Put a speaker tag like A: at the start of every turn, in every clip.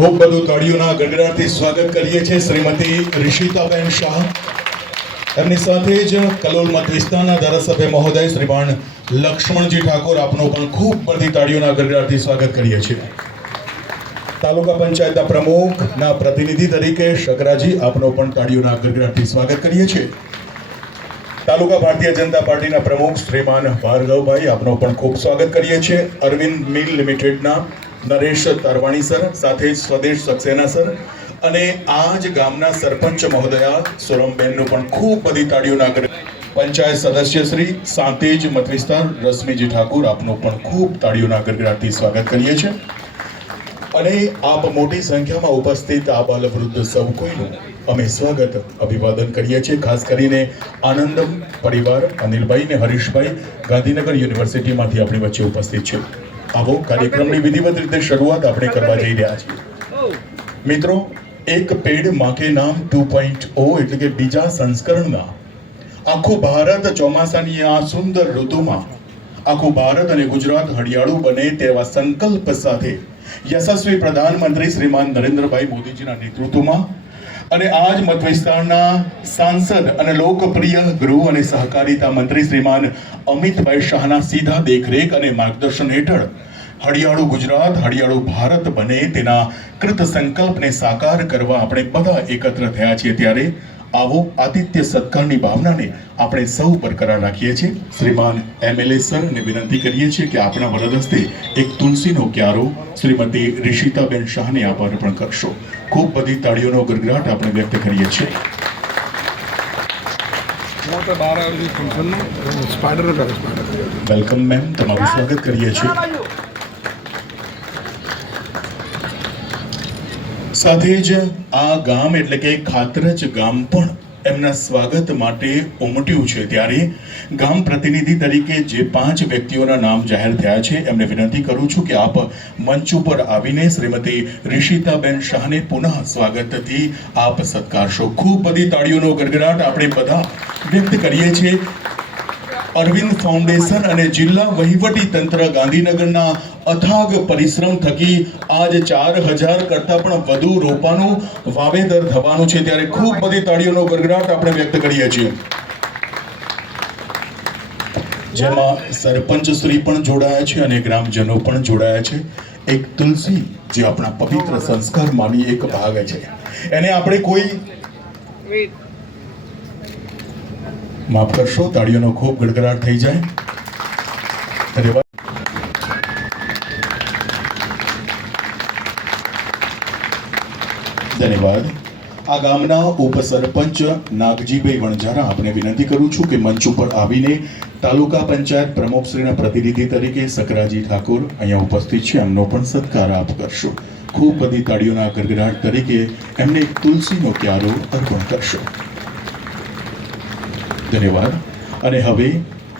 A: ખૂબ બધું તાળીઓના ગડગડાટથી સ્વાગત કરીએ છીએ શ્રીમતી રિષિતાબેન શાહ. એમની સાથે જ કલોલ મત વિસ્તારના ધારાસભ્ય મહોદય શ્રીમાન લક્ષ્મણજી ઠાકોર આપનું પણ ખૂબ બધી તાળીઓના ગડગડાટથી સ્વાગત કરીએ છીએ. તાલુકા પંચાયતના પ્રમુખના પ્રતિનિધિ તરીકે શકરાજી આપનો પણ તાળીઓના ગડગડાટથી સ્વાગત કરીએ છીએ. તાલુકા ભારતીય જનતા પાર્ટીના પ્રમુખ શ્રીમાન ભાર્ગવભાઈ આપનો પણ ખૂબ સ્વાગત કરીએ છીએ. અરવિંદ મિલ લિમિટેડના નરેશ તારવાણી સર, સાથે સ્વદેશ સક્સેના સર અને આ જ ગામના સરપંચ મહોદયા સોરમબેનનું પણ ખૂબ બધી તાળીઓના ગડ- પંચાયત સદસ્ય શ્રી સાંતેજ મત વિસ્તાર રશ્મિજી ઠાકુર આપનું પણ ખૂબ તાળીઓના ગડગડાટથી સ્વાગત કરીએ છીએ. અને આપ મોટી સંખ્યામાં ઉપસ્થિત આ બાલ વૃદ્ધ સૌ કોઈનું અમે સ્વાગત અભિવાદન કરીએ છીએ. ખાસ કરીને આનંદમ પરિવાર અનિલભાઈ ને હરીશભાઈ ગાંધીનગર યુનિવર્સિટીમાંથી આપણી વચ્ચે ઉપસ્થિત છે. આવો કાર્યક્રમની વિધિવત રીતે શરૂઆત આપણે કરવા જઈ રહ્યા છીએ. મિત્રો એક પેડ માકે નામ ટુ પોઈન્ટ ઓ એટલે કે બીજા સંસ્કરણમાં આખું ભારત ચોમાસાની આ સુંદર ઋતુમાં આખું ભારત અને ગુજરાત હરિયાળું બને તેવા સંકલ્પ સાથે યશસ્વી પ્રધાનમંત્રી શ્રીમાન નરેન્દ્રભાઈ મોદીજીના નેતૃત્વમાં અને આજ મત વિસ્તારના સાંસદ અને લોકપ્રિય ગૃહ અને સહકારિતા મંત્રી શ્રીમાન અમિતભાઈ શાહના સીધા દેખરેખ અને માર્ગદર્શન હેઠળ હરિયાળું ગુજરાત, હરિયાળું ભારત બને તેના કૃત સંકલ્પને સાકાર કરવા આપણે બધા એકત્ર થયા છીએ ત્યારે આવો આતિથ્ય સત્કારની ભાવનાને આપણે સૌ બરકરાર રાખીએ છીએ. શ્રીમાન એમએલએ સરને વિનંતી કરીએ છીએ કે આપણા વરદ હસ્તે એક તુલસીનો ક્યારો શ્રીમતી રિષિતાબેન શાહને આપ અર્પણ કરશો. ખૂબ બધી તાળીઓનો ગરગરાટ આપણે વ્યક્ત કરીએ છીએ. વેલકમ મેમ તમારું સ્વાગત કરીએ છીએ. સાથે જ આ ગામ એટલે કે ખાતરજ ગામ પણ એમના સ્વાગત માટે ઉમટ્યું છે. ત્યારે ગામ પ્રતિનિધિ તરીકે જે પાંચ વ્યક્તિઓના નામ જાહેર થયા છે, એમને વિનંતી કરું છું કે આપ મંચ ઉપર આવીને શ્રીમતી રિષિતાબેન શાહને પુનઃ સ્વાગતથી આપ સત્કારશો. ખૂબ બધી તાળીઓનો ગડગડાટ આપણે બધા વ્યક્ત કરીએ છીએ. અરવિંદ ફાઉન્ડેશન અને જિલ્લા વહીવટી તંત્ર ગાંધીનગરના અથાગ પરિશ્રમ થકી આજ ચાર હજાર કરતા પણ વધુ રોપાનું વાવેતર થવાનું છે. ત્યારે ખૂબ બધી તાળીઓનો ગરગડાટ આપણે વ્યક્ત કરીએ છીએ. જેમાં સરપંચ શ્રી પણ જોડાયા છે અને ગ્રામજનો પણ જોડાયા છે. એક તુલસી જે આપણા પવિત્ર સંસ્કારમાંની એક ભાગ છે. એને આપણે કોઈ માફ કરશો, તાળીઓનો ખૂબ ગડગડાટ થઈ જાય. ધન્યવાદ. ધન્યવાદ. આ ગામના ઉપસરપંચ નાગજીભાઈ વણઝારા, આપને વિનંતી કરું છું કે મંચ ઉપર આવીને તાલુકા પંચાયત પ્રમુખશ્રીના પ્રતિનિધિ તરીકે સકરાજી ઠાકોર અહીંયા ઉપસ્થિત છે. એમનો પણ સત્કાર આપ કરશો. ખૂબ બધી તાળીઓના ગરગડાટ તરીકે એમને એક તુલસીનો ક્યારો અર્પણ કરશો. ધન્યવાદ. અને હવે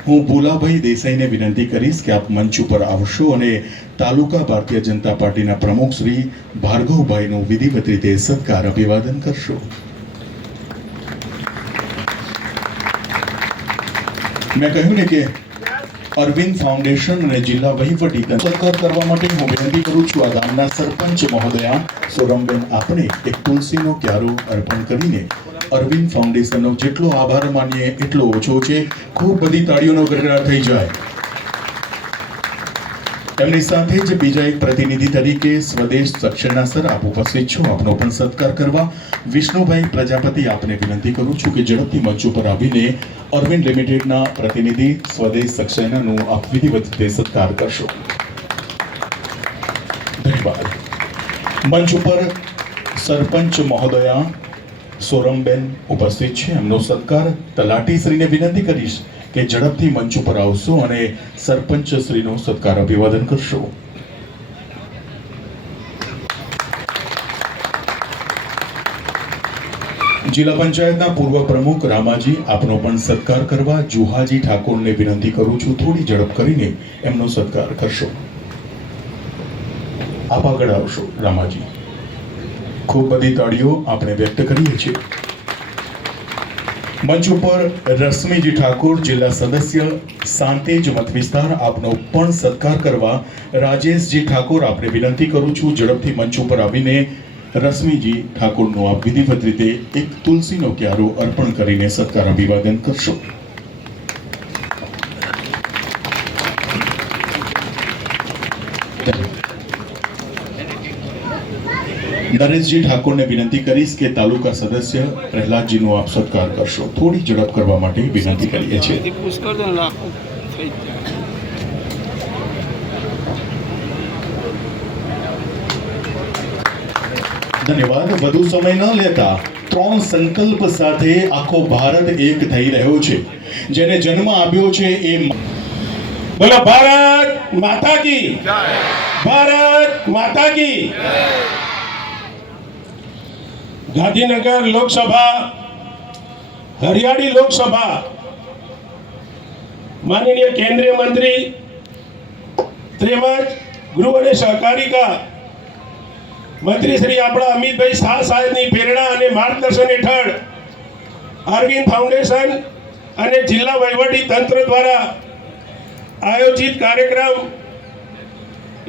A: હું ભૂલાભાઈ દેસાઈને વિનંતી કરીશ કે આપ મંચ ઉપર આવશો અને તાલુકા ભારતીય જનતા પાર્ટીના પ્રમુખ શ્રી ભાર્ગવભાઈનું વિધિવત રીતે સત્કાર અભિવાદન કરશો. મેં કહ્યું ને કે અરવિંદ ફાઉન્ડેશન અને જિલ્લા વહીવટી તંત્ર કરવા માટે હું વિનંતી કરું છું. આ ગામના સરપંચ મહોદયા સોરમબેન આપણે એક તુલસીનો ક્યારો અર્પણ કરીને અરવિંદ ફાઉન્ડેશનનો જેટલો આભાર માનીએ, એટલો ઓછો છે. ખૂબ બધી તાળીઓનો ગરગડાટ થઈ જાય. તેમની સાથે જ બીજા એક પ્રતિનિધિ તરીકે સ્વદેશ સક્ષેના સર આપ ઉપસ્થિત છો. આપનો પણ સત્કાર કરવા વિષ્ણુભાઈ પ્રજાપતિ, આપને વિનંતી કરું છું કે ઝડપથી મંચ ઉપર આવીને અરવિંદ લિમિટેડના પ્રતિનિધિ સ્વદેશ સક્ષેનાનું આપ વિધિવત રીતે સત્કાર કરશો. ધન્યવાદ. મંચ ઉપર સરપંચ મહોદયા સોરમબેન ઉપસ્થિત છે. એમનો સત્કાર તલાટીશ્રીને વિનંતી કરીશ કે ઝડપથી મંચ ઉપર આવશો અને સરપંચ શ્રીનો સત્કાર અભિવાદન કરશો. જિલ્લા પંચાયતના પૂર્વ પ્રમુખ રામાજી આપનો પણ સત્કાર કરવા જુહાજી ઠાકોરને વિનંતી કરું છું. થોડી ઝડપ કરીને એમનો સત્કાર કરશો. આપ આગળ આવશો, રામાજી. ખૂબ બધી તાળીઓ આપણે વ્યક્ત કરીએ છીએ. મંચ ઉપર રશ્મિજી ઠાકોર, જિલ્લા સદસ્ય શાંતિજ મત વિસ્તાર, આપનો પણ સત્કાર કરવા રાજેશજી ઠાકોર આપણે વિનંતી કરું છું. ઝડપથી મંચ ઉપર આવીને રશ્મિજી ઠાકોરનો આપ વિધિવત રીતે એક તુલસીનો ક્યારો અર્પણ કરીને સત્કાર અભિવાદન કરશો. નરેશજી ઠાકોરને વિનંતી કરીશ કે તાલુકા સદસ્ય પ્રહલાદજીનો આપ સત્કાર કરશો. થોડી ઝડપ કરવા માટે વિનંતી કરીએ છીએ. ધન્યવાદ. વધુ સમય ન લેતા ત્રણ સંકલ્પ સાથે આખો ભારત એક થઈ રહ્યો છે. જેને જન્મ આપ્યો છે એ
B: બોલો ભારત માતા કી. ભારત માતા કી. ગાંધીનગર લોકસભા, હરિયાળી લોકસભા, માનનીય કેન્દ્રીય મંત્રી તેમજ ગૃહ અને સહકારિકા મંત્રી શ્રી આપણા અમિતભાઈ શાહ સાહેબની પ્રેરણા અને માર્ગદર્શન હેઠળ અરવિંદ ફાઉન્ડેશન અને જિલ્લા વહીવટી તંત્ર દ્વારા આયોજિત કાર્યક્રમ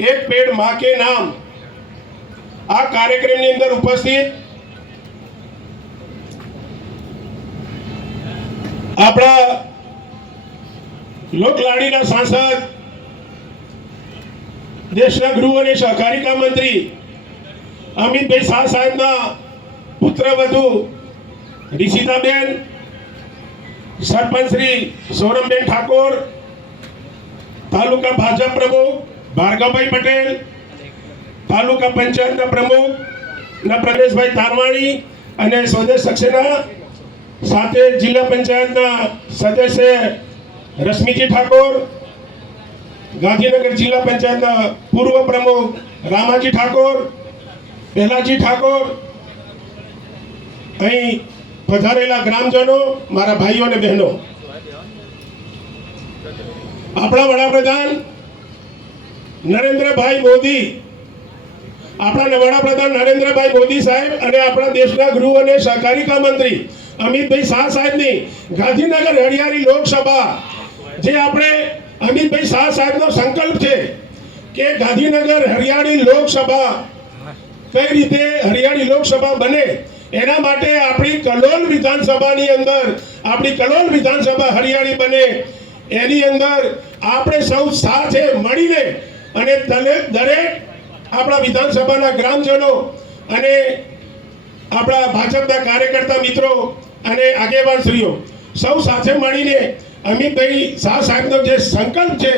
B: એક પેડ માકે નામ આ કાર્યક્રમની અંદર ઉપસ્થિત આપણા લોકલાડીના સાંસદ દેશના ગૃહ અને સહકારિતા મંત્રી અમિતભાઈ શાહ સાહેબના પુત્રવધુ રિષિતાબેન સરપંચ શ્રી સૌરભબેન ઠાકોર, તાલુકા ભાજપ પ્રમુખ ભાર્ગવભાઈ પટેલ, તાલુકા પંચાયતના પ્રમુખ ના પ્રદેશભાઈ તારવાણી અને સ્વદેશ સક્સેના સાથે જિલ્લા પંચાયતના સદસ્ય રશ્મિજી ઠાકોર, ગાંધીનગર જિલ્લા પંચાયતના પૂર્વ પ્રમુખ રામાજી ઠાકોર, પહેલાજી ઠાકોર, અહીં પધારેલા ગ્રામજનો, મારા ભાઈઓ અને બહેનો. આપણા વડાપ્રધાન નરેન્દ્રભાઈ મોદી, આપણા વડાપ્રધાન નરેન્દ્રભાઈ મોદી સાહેબ અને આપણા દેશના ગૃહ અને સહકારિતા મંત્રી અમિતભાઈ શાહ સાહેબની ગાંધીનગર હરિયાળી લોકસભા, જે આપણે અમિતભાઈ શાહ સાહેબનો સંકલ્પ છે કે ગાંધીનગર હરિયાળી લોકસભા કઈ રીતે હરિયાળી લોકસભા બને, એના માટે આપણી કલોલ વિધાનસભાની અંદર, આપણી કલોલ વિધાનસભા હરિયાળી બને, એની અંદર આપણે સૌ સાથે મળીને અને દરેક આપણા વિધાનસભાના ગ્રામજનો અને આપણા ભાજપના કાર્યકર્તા મિત્રો અને આગેવાનશ્રીઓ, સૌ સાથે મળીને અમિતભાઈ શાહ સાહેબનો જે સંકલ્પ છે,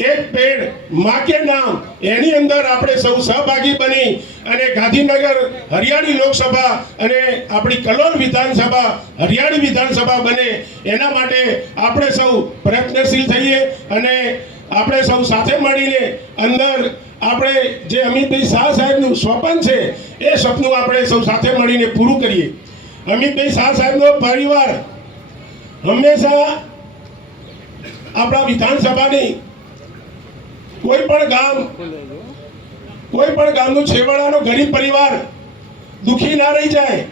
B: એક પેડ મા કે નામ, એની અંદર આપણે સૌ સહભાગી બની અને ગાંધીનગર હરિયાળી લોકસભા અને આપણી કલોલ વિધાનસભા હરિયાળી વિધાનસભા બને, એના માટે આપણે સૌ પ્રયત્નશીલ થઈએ અને આપણે સૌ સાથે મળીને અંદર આપણે જે અમિતભાઈ શાહ સાહેબનું સ્વપ્ન છે, એ સપનું આપણે સૌ સાથે મળીને પૂરું કરીએ. અમિતભાઈ શાહ સાહેબનો પરિવાર હંમેશા આપણા વિધાનસભાની કોઈ પણ ગામ, કોઈ પણ ગામનું છેવાડાનો ગરીબ પરિવાર દુઃખી ના રહી જાય,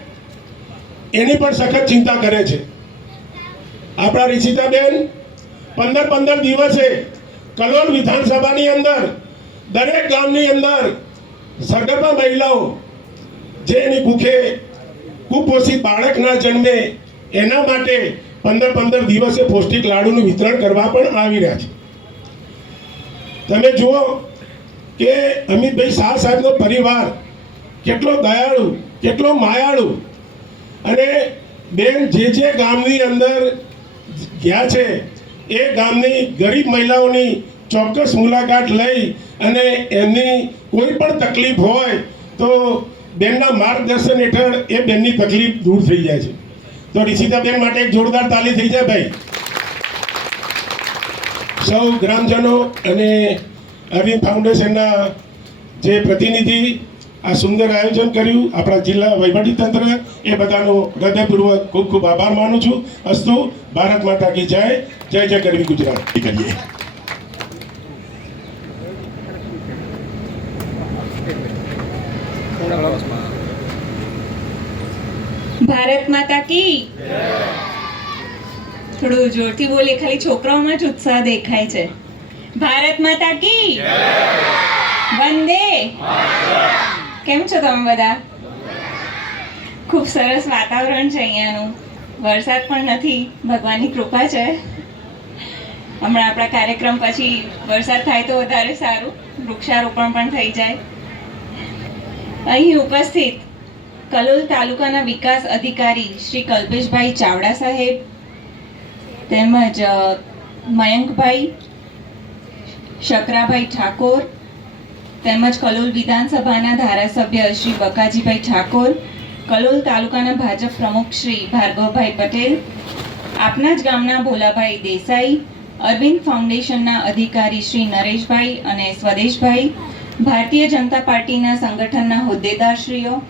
B: એની પણ સખત ચિંતા કરે છે. આપણા રિષિતાબેન પંદર પંદર દિવસે કલોલ વિધાનસભાની અંદર, દરેક ગામની અંદર સગર્ભા મહિલાઓ જે એની ભૂખે કુપોષિત બાળક ના જન્મે એના માટે પંદર પંદર દિવસે પૌષ્ટિક લાડુનું વિતરણ કરવા પણ આવી રહ્યા છે. તમે જુઓ કે અમિતભાઈ શાહ સાહેબનો પરિવાર કેટલો દયાળુ, કેટલો માયાળુ અને બેન જે જે ગામની અંદર ગયા છે, એ ગામની ગરીબ મહિલાઓની ચોક્કસ મુલાકાત લઈ અને એમની કોઈ પણ તકલીફ હોય તો બેનના માર્ગદર્શન હેઠળ એ બેનની તકલીફ દૂર થઈ જાય છે. તો ઋષિતાબેન માટે એક જોરદાર તાલી થઈ જાય ભાઈ. સૌ ગ્રામજનો અને અરવિંદ ફાઉન્ડેશનના જે પ્રતિનિધિ આ સુંદર આયોજન કર્યું, આપણા જિલ્લા તંત્ર, એ બધાનો હૃદયપૂર્વક ખૂબ ખૂબ આભાર માનું છું. અસ્તુ, ભારત માતા કી જય. જય જય કરવી ગુજરાત.
A: કરીએ.
C: ભારત માતા કી? થોડું જોરથી બોલે, ખાલી છોકરાઓમાં જ ઉત્સાહ દેખાય છે. ભારત માતા કી? વંદે. કેમ છો તમે બધા? ખૂબ સરસ વાતાવરણ છે અહીંયાનું. વરસાદ પણ નથી, ભગવાનની કૃપા છે. હમણાં આપણા કાર્યક્રમ પછી વરસાદ થાય તો વધારે સારું, વૃક્ષારોપણ પણ થઈ જાય. અહીં ઉપસ્થિત કલોલ તાલુકાના વિકાસ અધિકારી શ્રી કલ્પેશભાઈ ચાવડા સાહેબ તેમજ મયંકભાઈ, શકરાભાઈ ઠાકોર તેમજ કલોલ વિધાનસભાના ધારાસભ્ય શ્રી બકાજીભાઈ ઠાકોર, કલોલ તાલુકાના ભાજપ પ્રમુખ શ્રી ભાર્ગવભાઈ પટેલ, આપના જ ગામના ભોલાભાઈ દેસાઈ, અરવિંદ ફાઉન્ડેશનના અધિકારી શ્રી નરેશભાઈ અને સ્વદેશભાઈ, ભારતીય જનતા પાર્ટીના સંગઠનના હોદ્દેદારશ્રીઓ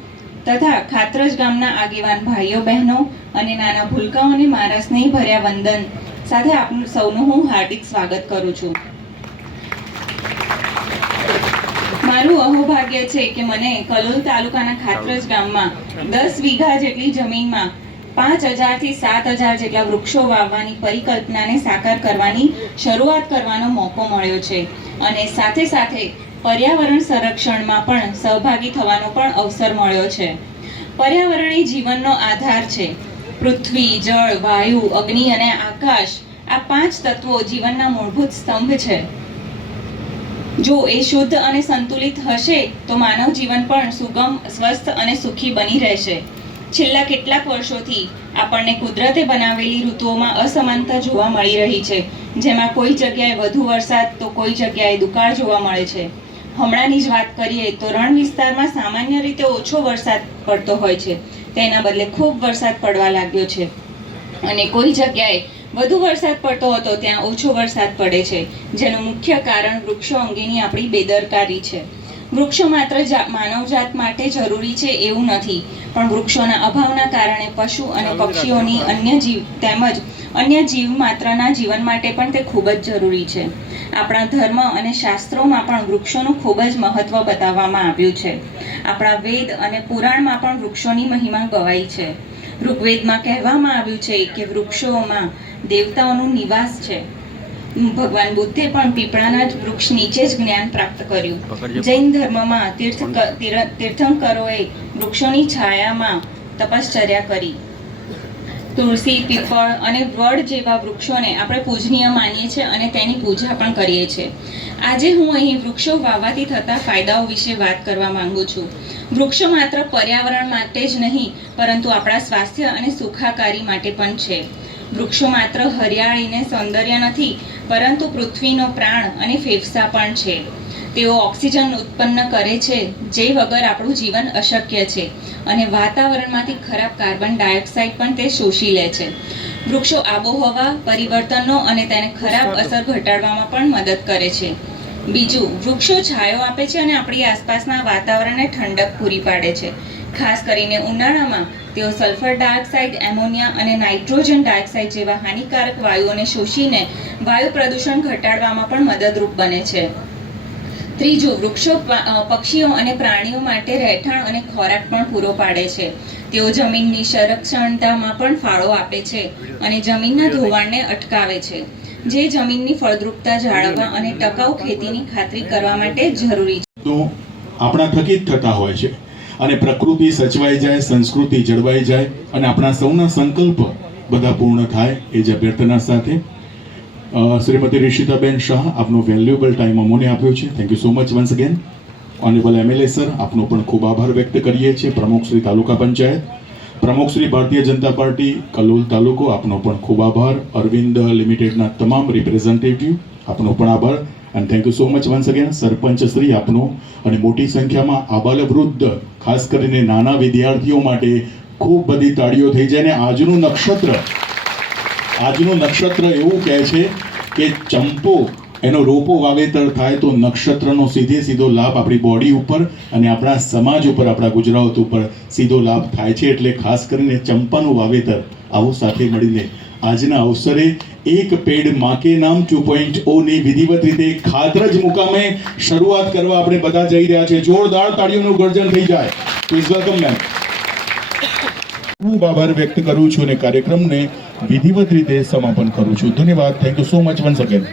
C: તથા ખાત્રજ ગામના આગેવાન ભાઈઓ, બહેનો અને નાના ભૂલકાઓને મારા સ્નેહ ભર્યા વંદન. સાથે આપનું સૌનું હું હાર્દિક સ્વાગત કરું છું. મારું અહોભાગ્ય છે કે મને કલોલ તાલુકાના ખાત્રજ ગામમાં દસ વીઘા જેટલી જમીનમાં પાંચ હજારથી સાત હજાર જેટલા વૃક્ષો વાવવાની પરિકલ્પનાને સાકાર કરવાની શરૂઆત કરવાનો મોકો મળ્યો છે. અને સાથે સાથે પર્યાવરણ સંરક્ષણમાં પણ સહભાગી થવાનો પણ અવસર મળ્યો છે. પર્યાવરણ એ જીવનનો આધાર છે. પૃથ્વી, જળ, વાયુ, અગ્નિ અને આકાશ આ પાંચ તત્વો જીવનના મૂળભૂત સ્તંભ છે. જો એ શુદ્ધ અને સંતુલિત હશે, તો માનવ જીવન પણ સુગમ, સ્વસ્થ અને સુખી બની રહેશે. છેલ્લા કેટલાક વર્ષોથી આપણને કુદરતે બનાવેલી ઋતુઓમાં અસમાનતા જોવા મળી રહી છે. જેમાં કોઈ જગ્યાએ વધુ વરસાદ, તો કોઈ જગ્યાએ દુકાળ જોવા મળે છે. હમણાંની જ વાત કરીએ તો રણ વિસ્તારમાં સામાન્ય રીતે ઓછો વરસાદ પડતો હોય છે. તેના બદલે ખૂબ વરસાદ પડવા લાગ્યો છે. અને કોઈ જગ્યાએ વધુ વરસાદ પડતો હતો ત્યાં ઓછો વરસાદ પડે છે જેનું મુખ્ય કારણ વૃક્ષો અંગેની આપણી બેદરકારી છે. વૃક્ષો માત્ર માનવજાત માટે જરૂરી છે એવું નથી પણ વૃક્ષોના અભાવના કારણે પશુ અને પક્ષીઓની અન્ય જીવ તેમજ અન્ય જીવ માત્રના જીવન માટે પણ તે ખૂબ જ જરૂરી છે. આપણા ધર્મ અને શાસ્ત્રોમાં પણ વૃક્ષોનું ખૂબ જ મહત્વ બતાવવામાં આવ્યું છે. આપણા વેદ અને પુરાણમાં પણ વૃક્ષોની મહિમા ગવાઈ છે. ઋગ્વેદમાં કહેવામાં આવ્યું છે કે વૃક્ષોમાં દેવતાઓનું નિવાસ છે. ભગવાન બુદ્ધે પણ પીપળાના જ વૃક્ષ નીચે જ જ્ઞાન પ્રાપ્ત કર્યું. જૈન ધર્મમાં તીર્થ તીર- તીર્થંકરોએ વૃક્ષોની છાયામાં તપશ્ચર્યા કરી. તુલસી પીપળ અને વડ જેવા વૃક્ષોને આપણે પૂજનીય માનીએ છીએ અને તેની પૂજા પણ કરીએ છીએ. આજે હું અહીં વૃક્ષો વાવવાથી થતા ફાયદાઓ વિશે વાત કરવા માંગુ છું. વૃક્ષો માત્ર પર્યાવરણ માટે જ નહીં, પરંતુ આપણા સ્વાસ્થ્ય અને સુખાકારી માટે પણ છે. વૃક્ષો માત્ર હરિયાળીને સૌંદર્ય નથી, પરંતુ પૃથ્વીનો પ્રાણ અને ફેફસા પણ છે. તેઓ ઓક્સિજન ઉત્પન્ન કરે છે જે વગર આપણું જીવન અશક્ય છે. અને વાતાવરણમાંથી ખરાબ કાર્બન ડાયોક્સાઇડ પણ તે શોષી લે છે. વૃક્ષો આબોહવા પરિવર્તનનો અને તેને ખરાબ અસર ઘટાડવામાં પણ મદદ કરે છે. બીજું વૃક્ષો છાયો આપે છે અને આપણી આસપાસના વાતાવરણને ઠંડક પૂરી પાડે છે. ખાસ કરીને ઉનાળામાં તેઓ સલ્ફર ડાયોક્સાઇડ એમોનિયા અને નાઇટ્રોજન ડાયોક્સાઇડ જેવા હાનિકારક વાયુઓને શોષીને વાયુ પ્રદૂષણ ઘટાડવામાં પણ મદદરૂપ બને છે. ત્રીજું, વૃક્ષો પક્ષીઓ અને પ્રાણીઓ માટે રહેઠાણ અને ખોરાક પણ પૂરો પાડે છે. તેઓ જમીનની સંરક્ષણતામાં પણ ફાળો આપે છે અને જમીનના ધોવાણને અટકાવે છે. જે જમીનની ફળદ્રુપતા જાળવવા અને ટકાઉ ખેતીની ખાતરી કરવા માટે જરૂરી છે.
A: આપણા થકી થતા હોય છે અને પ્રકૃતિ સચવાઈ જાય, સંસ્કૃતિ જળવાઈ જાય અને આપણા સૌના સંકલ્પ બધા પૂર્ણ થાય એ જ અભ્યર્થના સાથે શ્રીમતી રિષિતાબેન શાહ, આપનો વેલ્યુએબલ ટાઈમ અમોને આપ્યો છે. Thank you so much once again honourable MLA sir આપનો પણ ખૂબ આભાર વ્યક્ત કરીએ છીએ. પ્રમુખ શ્રી તાલુકા પંચાયત, પ્રમુખ શ્રી ભારતીય જનતા પાર્ટી, કલોલ તાલુકો, આપનો પણ ખૂબ આભાર. અરવિંદ લિમિટેડના તમામ રિપ્રેઝેન્ટેટિવ આપનો પણ આભાર. And thank you so much once again sarpanch Shri આપનો અને મોટી સંખ્યામાં આબાલ વૃદ્ધ ખાસ કરીને નાના વિદ્યાર્થીઓ માટે ખૂબ બધી તાળીઓ થઈ જાય અને આજનું નક્ષત્ર. આજનું નક્ષત્ર એવું કહે છે કે ચંપો, એનો રોપો વાવેતર થાય તો નક્ષત્રનો સીધે સીધો લાભ આપણી બોડી ઉપર અને આપણા સમાજ ઉપર, આપણા ગુજરાત ઉપર સીધો લાભ થાય છે. એટલે ખાસ કરીને ચંપાનું વાવેતર આવું સાથે મળીને આજના અવસરે એક પેડ માકે નામ ટુ પોઈન્ટ ઓ ની વિધિવત રીતે ખાતરજ મુકામે શરૂઆત કરવા આપણે બધા જઈ રહ્યા છે. જોરદાર તાળીઓનું ગર્જન થઈ જાય. પ્લીઝ વેલકમ મેમ ખૂબ આભાર વ્યક્ત કરું છું અને કાર્યક્રમને વિધિવત રીતે સમાપન કરું છું. ધન્યવાદ. Thank you so much once again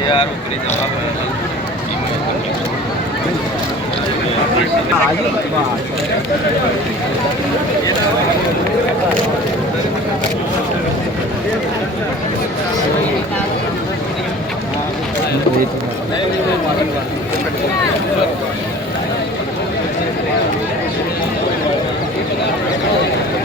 A: યાર ઉતરી જવા Thank you.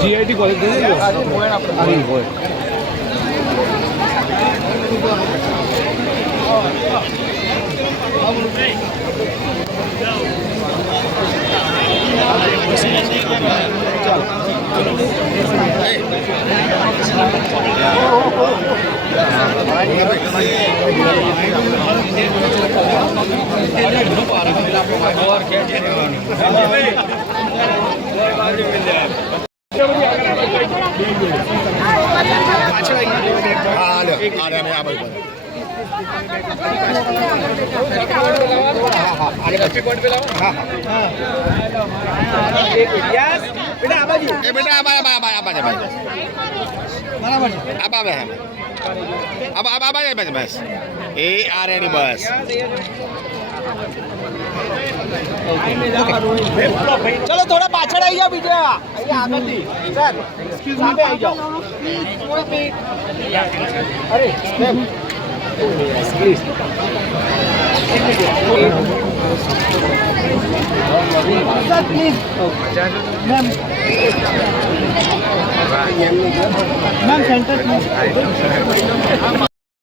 D: જીઆઈટી કોલેજ હોય
E: એ બેટા આ બાજુ આ બાજુ આ બાજુ આ બાજુ બરાબર આ બાજુ આ બાજુ આ બાજુ બસ બસ એ આ રેડી બસ ચલો થોડા પાછળ આવી જાઓ બીજા અહીંયા આગળથી સર સામે આવી જાઓ અરે પ્લીઝ સર